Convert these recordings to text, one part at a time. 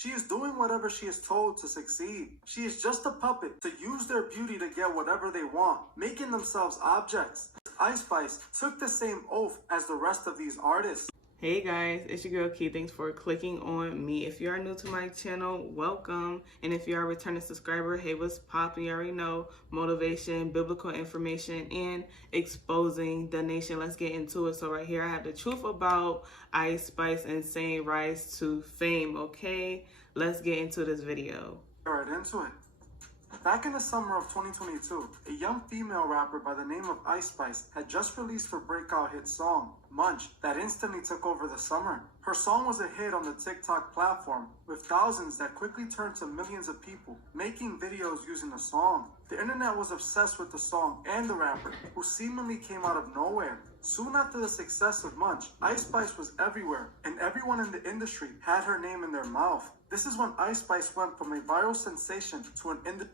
She is doing whatever she is told to succeed. She is just a puppet to use their beauty to get whatever they want, making themselves objects. Ice Spice took the same oath as the rest of these artists. Hey guys, it's your girl Key. Thanks for clicking on me. If you are new to my channel, welcome. And if you are a returning subscriber, hey, what's poppin'? You already know, motivation, biblical information, and exposing the nation. Let's get into it. So right here, I have the truth about Ice Spice and saying rise to fame, okay? Let's get into this video. Right into it. Back in the summer of 2022, a young female rapper by the name of Ice Spice had just released her breakout hit song, Munch, that instantly took over the summer. Her song was a hit on the TikTok platform, with thousands that quickly turned to millions of people making videos using the song. The internet was obsessed with the song and the rapper, who seemingly came out of nowhere. Soon after the success of Munch, Ice Spice was everywhere, and everyone in the industry had her name in their mouth. This is when Ice Spice went from a viral sensation to an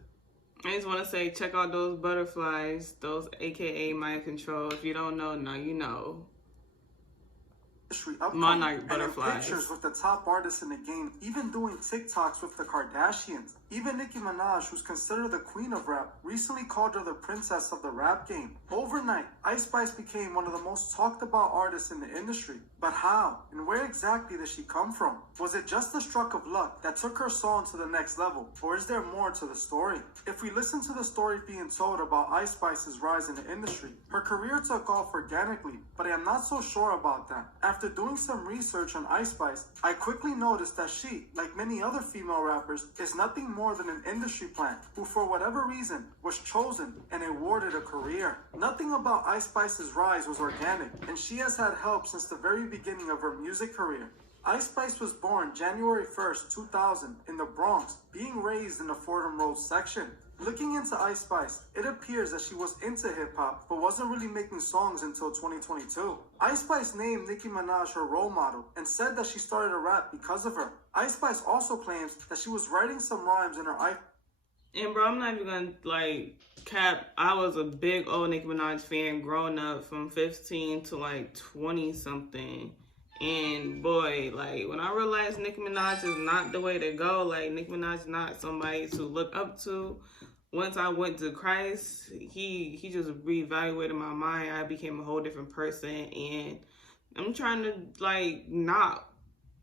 I just want to say, check out those butterflies, those AKA mind control. If you don't know, now you know. Monarch butterflies. Pictures with the top artists in the game, even doing TikToks with the Kardashians. Even Nicki Minaj, who's considered the queen of rap, recently called her the princess of the rap game. Overnight, Ice Spice became one of the most talked about artists in the industry. But how and where exactly did she come from? Was it just a stroke of luck that took her song to the next level, or is there more to the story? If we listen to the story being told about Ice Spice's rise in the industry, her career took off organically, but I am not so sure about that. After doing some research on Ice Spice, I quickly noticed that she, like many other female rappers, is nothing more than an industry plant who for whatever reason was chosen and awarded a career. Nothing about Ice Spice's rise was organic, and she has had help since the very beginning of her music career. Ice Spice was born January 1st, 2000 in the Bronx, being raised in the Fordham Road section. Looking into Ice Spice, it appears that she was into hip-hop, but wasn't really making songs until 2022. Ice Spice named Nicki Minaj her role model, and said that she started to rap because of her. Ice Spice also claims that she was writing some rhymes in her iPhone. And bro, I'm not even gonna cap. I was a big old Nicki Minaj fan growing up from 15 to 20 something. And boy, when I realized Nicki Minaj is not the way to go, Nicki Minaj is not somebody to look up to. Once I went to Christ, he just reevaluated my mind. I became a whole different person, and I'm trying to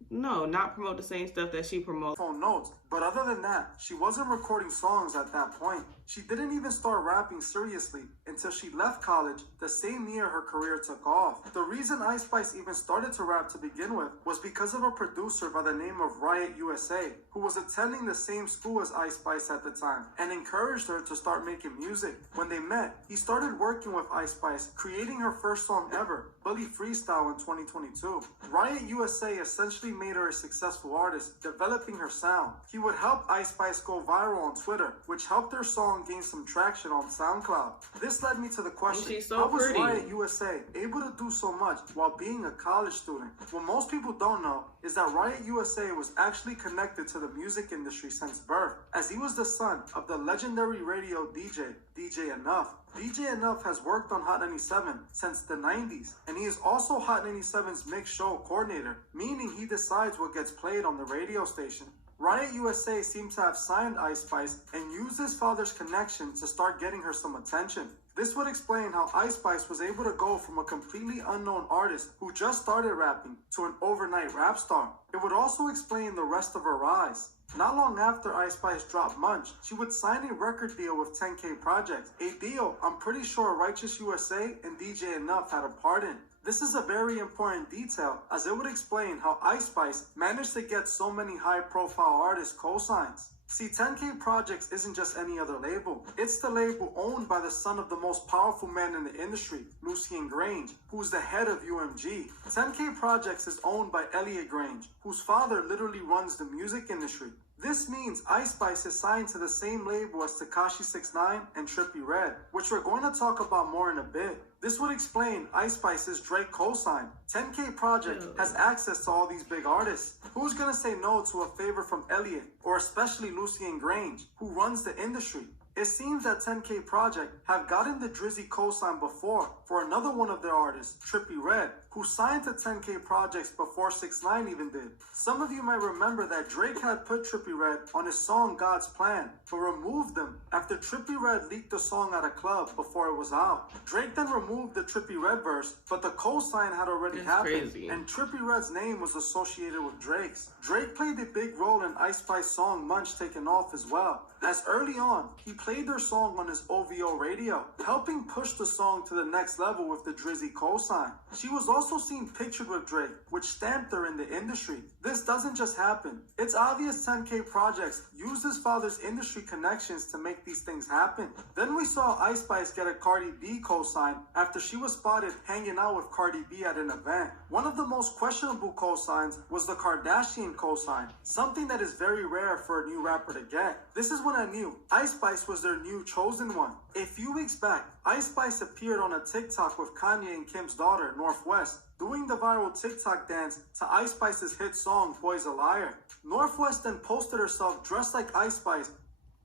not promote the same stuff that she promotes. Notes, but other than that, she wasn't recording songs at that point. She didn't even start rapping seriously until she left college the same year her career took off. The reason Ice Spice even started to rap to begin with was because of a producer by the name of Riot USA, who was attending the same school as Ice Spice at the time and encouraged her to start making music. When they met, he started working with Ice Spice, creating her first song ever, Bully Freestyle, in 2022. Riot USA essentially made her a successful artist, developing her sound. He would help Ice Spice go viral on Twitter, which helped her song gain some traction on SoundCloud. This led me to the question, how was Riot USA able to do so much while being a college student? What most people don't know is that Riot USA was actually connected to the music industry since birth, as he was the son of the legendary radio DJ, DJ Enough. DJ Enough has worked on Hot 97 since the 90s, and he is also Hot 97's mix show coordinator, meaning he decides what gets played on the radio station. Riot USA seems to have signed Ice Spice and used his father's connection to start getting her some attention. This would explain how Ice Spice was able to go from a completely unknown artist who just started rapping to an overnight rap star. It would also explain the rest of her rise. Not long after Ice Spice dropped Munch, she would sign a record deal with 10K Projects, a deal I'm pretty sure Righteous USA and DJ Enough had a part in. This is a very important detail, as it would explain how Ice Spice managed to get so many high-profile artists cosigns. See, 10K Projects isn't just any other label. It's the label owned by the son of the most powerful man in the industry, Lucien Grange, who's the head of UMG. 10K Projects is owned by Elliot Grange, whose father literally runs the music industry. This means Ice Spice is signed to the same label as Tekashi 6ix9ine and Trippie Redd, which we're going to talk about more in a bit. This would explain Ice Spice's Drake cosign. 10K Project has access to all these big artists. Who's gonna say no to a favor from Elliot, or especially Lucien Grange, who runs the industry? It seems that 10K Project have gotten the Drizzy cosign before for another one of their artists, Trippie Redd, who signed to 10K Projects before 6ix9ine even did. Some of you might remember that Drake had put Trippie Redd on his song God's Plan, but removed them after Trippie Redd leaked the song at a club before it was out. Drake then removed the Trippie Redd verse, but the cosign had already happened, and Trippie Redd's name was associated with Drake's. Drake played a big role in Ice Spice's song Munch taking off as well, as early on, he played their song on his OVO radio, helping push the song to the next level with the Drizzy cosign. She was also seen pictured with Drake, which stamped her in the industry. This doesn't just happen. It's obvious 10K Projects used his father's industry connections to make these things happen. Then we saw Ice Spice get a Cardi B cosign after she was spotted hanging out with Cardi B at an event. One of the most questionable cosigns was the Kardashian cosign, something that is very rare for a new rapper to get. This is when I knew Ice Spice was their new chosen one. A few weeks back, Ice Spice appeared on a TikTok with Kanye and Kim's daughter, Northwest, doing the viral TikTok dance to Ice Spice's hit song, Boy's a Liar. Northwest then posted herself dressed like Ice Spice.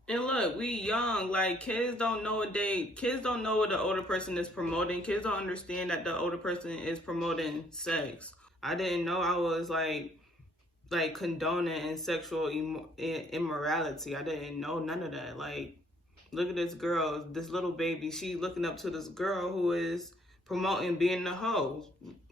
And look, we young, like kids don't know what the older person is promoting. Kids don't understand that the older person is promoting sex. I didn't know I was like condoning and sexual immorality. I didn't know none of that. Like, look at this girl, this little baby. She looking up to this girl who is promoting being a hoe.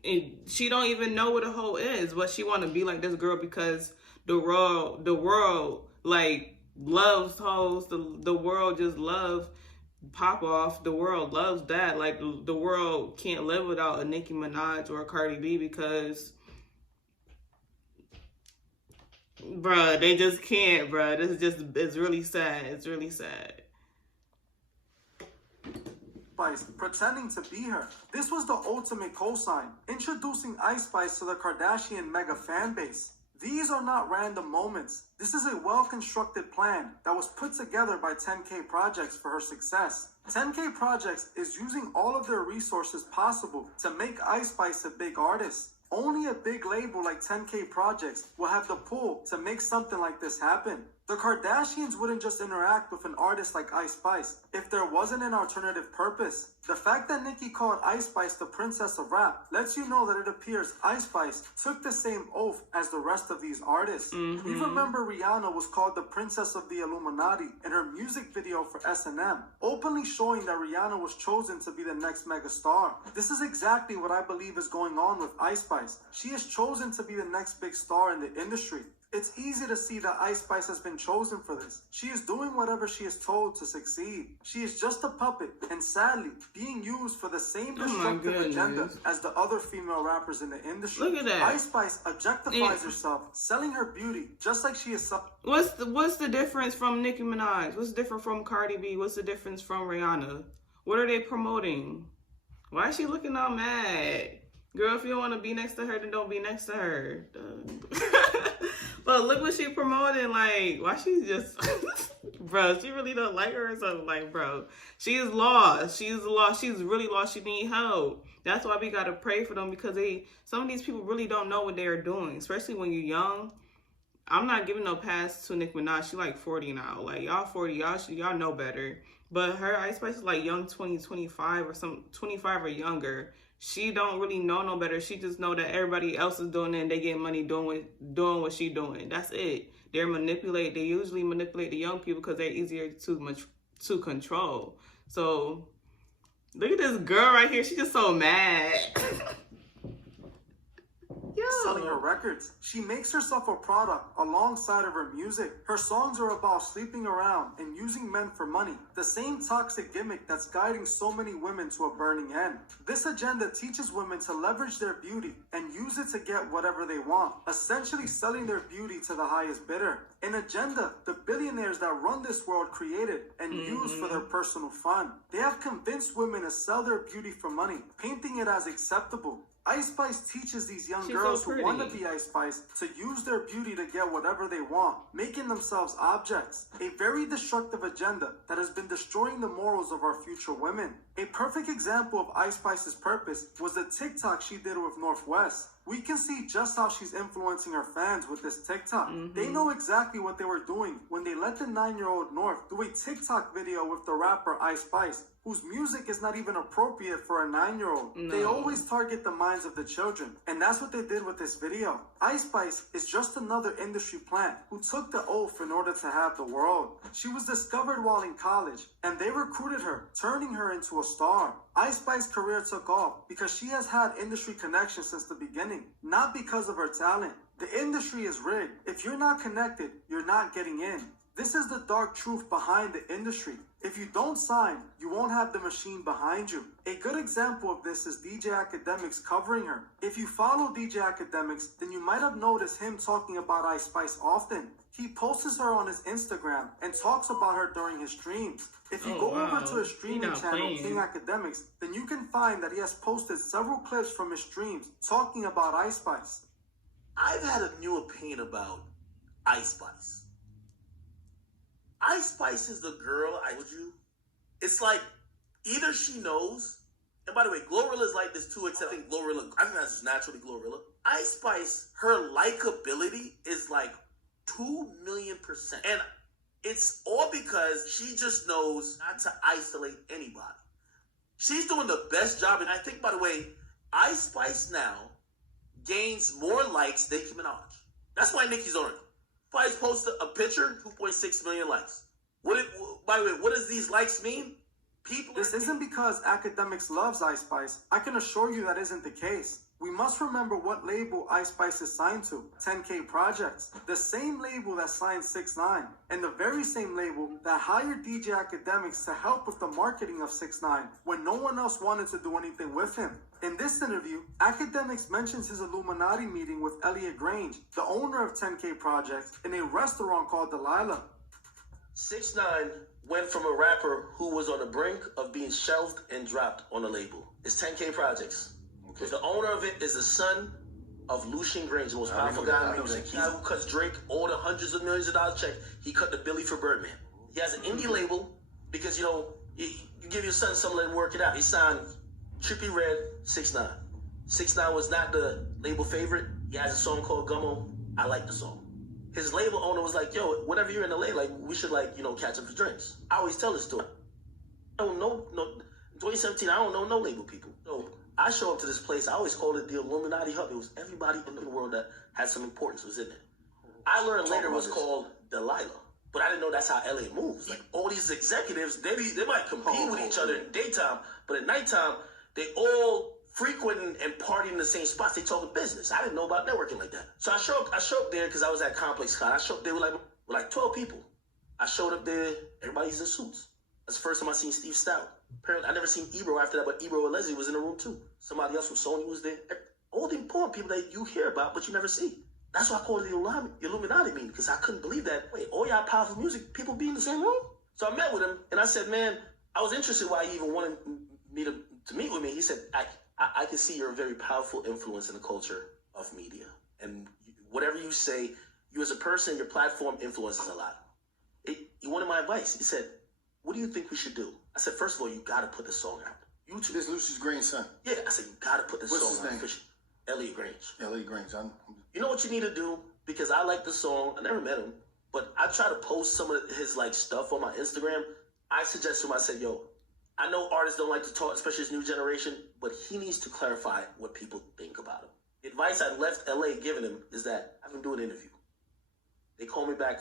And she don't even know what a hoe is, but she want to be like this girl because the world like loves hoes. The world just loves pop off. The world loves that. Like, the world can't live without a Nicki Minaj or a Cardi B because, bruh, they just can't, bruh. It's really sad. It's really sad. Spice, pretending to be her. This was the ultimate cosign, introducing Ice Spice to the Kardashian mega fan base. These are not random moments. This is a well-constructed plan that was put together by 10K Projects for her success. 10K Projects is using all of their resources possible to make Ice Spice a big artist. Only a big label like 10K Projects will have the pull to make something like this happen. The Kardashians wouldn't just interact with an artist like Ice Spice if there wasn't an alternative purpose. The fact that Nicki called Ice Spice the princess of rap lets you know that it appears Ice Spice took the same oath as the rest of these artists. We remember Rihanna was called the princess of the Illuminati in her music video for S&M, openly showing that Rihanna was chosen to be the next megastar. This is exactly what I believe is going on with Ice Spice. She is chosen to be the next big star in the industry. It's easy to see that Ice Spice has been chosen for this. She is doing whatever she is told to succeed. She is just a puppet, and sadly, being used for the same destructive agenda as the other female rappers in the industry. Look at that. Ice Spice objectifies herself, selling her beauty, just like she is... What's the difference from Nicki Minaj? What's different from Cardi B? What's the difference from Rihanna? What are they promoting? Why is she looking all mad? Girl, if you don't want to be next to her, then don't be next to her. But look what she promoting. Like, why she's just... Bro, she really don't like her or something. Like, bro, she is lost. She's lost. She's really lost. She need help. That's why we got to pray for them, because some of these people really don't know what they are doing, especially when you're young. I'm not giving no pass to Nicki Minaj. She like 40 now. Like, y'all 40. Y'all know better. But her Ice Spice is like young 20, 25 or some 25 or younger. She don't really know no better. She just know that everybody else is doing it and they get money doing what she doing. That's it. They usually manipulate the young people because they're easier to control. So look at this girl right here. She's just so mad. Selling her records. She makes herself a product alongside of her music. Her songs are about sleeping around and using men for money. The same toxic gimmick that's guiding so many women to a burning end. This agenda teaches women to leverage their beauty and use it to get whatever they want, essentially selling their beauty to the highest bidder. An agenda the billionaires that run this world created and use for their personal fun. They have convinced women to sell their beauty for money, painting it as acceptable. Ice Spice teaches these young girls who want to be Ice Spice to use their beauty to get whatever they want, making themselves objects. A very destructive agenda that has been destroying the morals of our future women. A perfect example of Ice Spice's purpose was the TikTok she did with Northwest. We can see just how she's influencing her fans with this TikTok. They know exactly what they were doing when they let the 9-year-old North do a TikTok video with the rapper Ice Spice, whose music is not even appropriate for a 9-year-old. No. They always target the minds of the children, and that's what they did with this video. Ice Spice is just another industry plant who took the oath in order to have the world. She was discovered while in college, and they recruited her, turning her into a star. Ice Spice's career took off because she has had industry connections since the beginning, not because of her talent. The industry is rigged. If you're not connected, you're not getting in. This is the dark truth behind the industry. If you don't sign, you won't have the machine behind you. A good example of this is DJ Academics covering her. If you follow DJ Academics, then you might have noticed him talking about Ice Spice often. He posts her on his Instagram and talks about her during his streams. If you go over to his streaming channel, King Academics, then you can find that he has posted several clips from his streams talking about Ice Spice. I've had a new opinion about Ice Spice. Ice Spice is the girl I told you. It's like either she knows, and by the way, Glorilla's like this too, except I think that's just naturally Glorilla. Ice Spice, her likability is like 2,000,000%. And it's all because she just knows not to isolate anybody. She's doing the best job, and I think, by the way, Ice Spice now gains more likes than Nicki Minaj. That's why Nicki's on it. Spice posted a picture, 2.6 million likes. By the way, what does these likes mean? This isn't because Academics loves Ice Spice. I can assure you that isn't the case. We must remember what label Ice Spice is signed to, 10K Projects, the same label that signed 6ix9ine, and the very same label that hired DJ Academics to help with the marketing of 6ix9ine when no one else wanted to do anything with him. In this interview, Academics mentions his Illuminati meeting with Elliot Grange, the owner of 10K Projects, in a restaurant called Delilah. 6ix9ine went from a rapper who was on the brink of being shelved and dropped on the label. It's 10K Projects. Because the owner of it is the son of Lucian Grange, the most powerful guy in music. He who cuts Drake all the hundreds of millions of dollars check. He cut the Billy for Birdman. He has an indie label because, you give your son something, let him work it out. He signed Trippie Redd, 6ix9ine. 6ix9ine was not the label favorite. He has a song called Gummo. I like the song. His label owner was like, yo, whenever you're in LA, we should, catch up for drinks. I always tell this story. I don't know, in 2017, I don't know no label people. So I show up to this place. I always called it the Illuminati Hub. It was everybody in the world that had some importance was in there. I learned later it was called Delilah, but I didn't know that's how LA moves. Like all these executives, they might compete with each other in daytime, but at nighttime, they all frequenting and partying in the same spots. They talking business. I didn't know about networking like that. So I show up there because I was at Complex Con. I showed up there with like 12 people. I showed up there. Everybody's in suits. That's the first time I seen Steve Stout. Apparently, I never seen Ebro after that, but Ebro and Leslie was in the room too. Somebody else from Sony was there. All the important people that you hear about, but you never see. That's why I called it the Illuminati meeting, because I couldn't believe that. Wait, all y'all powerful music people be in the same room? So I met with him, and I said, man, I was interested why he even wanted me to meet with me. He said, I can see you're a very powerful influence in the culture of media. And whatever you say, you as a person, your platform influences a lot. He wanted my advice. He said, what do you think we should do? I said, first of all, you got to put the song out. This is Lucius Grange's son. Yeah, I said, you got to put the song out. What's his name? Elliot Grange. Elliot Grange. You know what you need to do? Because I like the song. I never met him, but I try to post some of his stuff on my Instagram. I suggest to him, I said, yo, I know artists don't like to talk, especially this new generation, but he needs to clarify what people think about him. The advice I left LA giving him is that have him do an interview. They call me back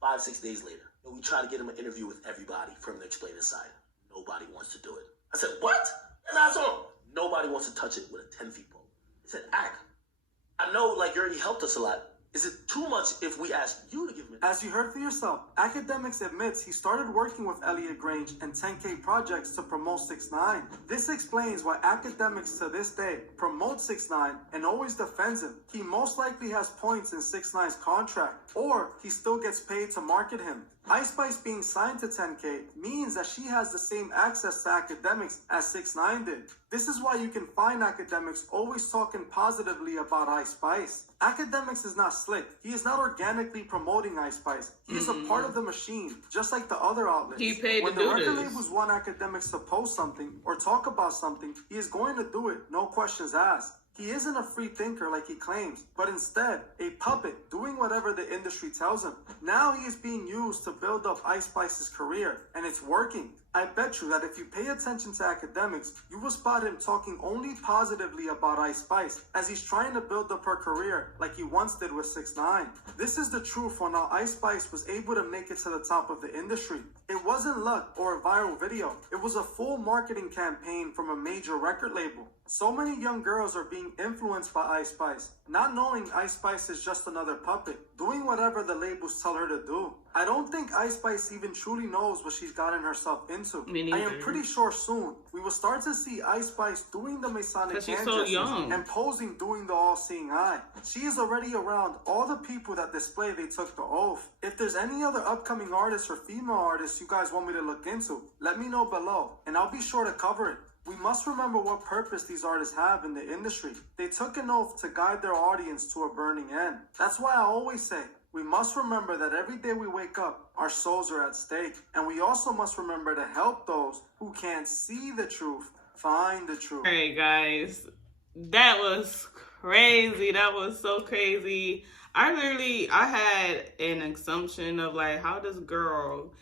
5-6 days later. And we try to get him an interview with everybody for him to explain his side. Nobody wants to do it. I said, what? That's not song. Nobody wants to touch it with a 10-feet pole. He said, I know you already helped us a lot. Is it too much if we ask you to give him? As you heard for yourself, Academics admits he started working with Elliot Grange and 10K Projects to promote 6ix9ine. This explains why Academics to this day promotes 6ix9ine and always defends him. He most likely has points in 6ix9ine's contract, or he still gets paid to market him. Ice Spice being signed to 10K means that she has the same access to Academics as 6ix9ine did. This is why you can find Academics always talking positively about Ice Spice. Academics is not slick. He is not organically promoting Ice Spice. He is a part of the machine, just like the other outlets. He paid when to the do record this. labels want Academics to post something or talk about something, he is going to do it, no questions asked. He isn't a free thinker like he claims, but instead a puppet doing whatever the industry tells him. Now he is being used to build up Ice Spice's career, and it's working. I bet you that if you pay attention to academics, you will spot him talking only positively about Ice Spice, as he's trying to build up her career like he once did with 6ix9ine. This is the truth on how Ice Spice was able to make it to the top of the industry. It wasn't luck or a viral video. It was a full marketing campaign from a major record label. So many young girls are being influenced by Ice Spice, not knowing Ice Spice is just another puppet, doing whatever the labels tell her to do. I don't think Ice Spice even truly knows what she's gotten herself into. I am pretty sure soon we will start to see Ice Spice doing the Masonic hand gestures and posing doing the all-seeing eye. She is already around all the people that display they took the oath. If there's any other upcoming artists or female artists you guys want me to look into, let me know below, and I'll be sure to cover it. We must remember what purpose these artists have in the industry. They took an oath to guide their audience to a burning end. That's why I always say, we must remember that every day we wake up, our souls are at stake. And we also must remember to help those who can't see the truth find the truth. All right, guys. That was crazy. That was so crazy. I had an assumption of like, how this girl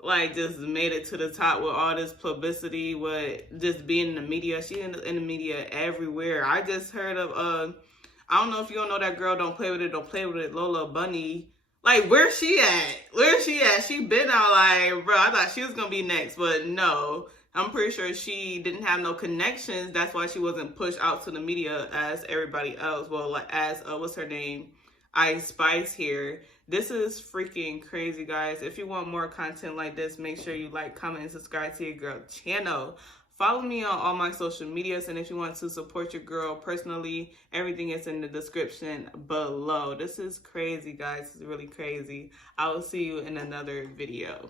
like just made it to the top with all this publicity, with just being in the media. She in the media everywhere. I just heard of I don't know if you don't know that girl, Don't Play With It, Lola Bunny. Like, where's she at? She been out like, bro, I thought she was gonna be next, but no. I'm pretty sure she didn't have no connections. That's why she wasn't pushed out to the media as everybody else. Well, like as what's her name? Ice Spice here. This is freaking crazy, guys. If you want more content like this, make sure you like, comment, and subscribe to your girl channel. Follow me on all my social medias, and if you want to support your girl personally, everything is in the description below. This is crazy, guys. This is really crazy. I will see you in another video.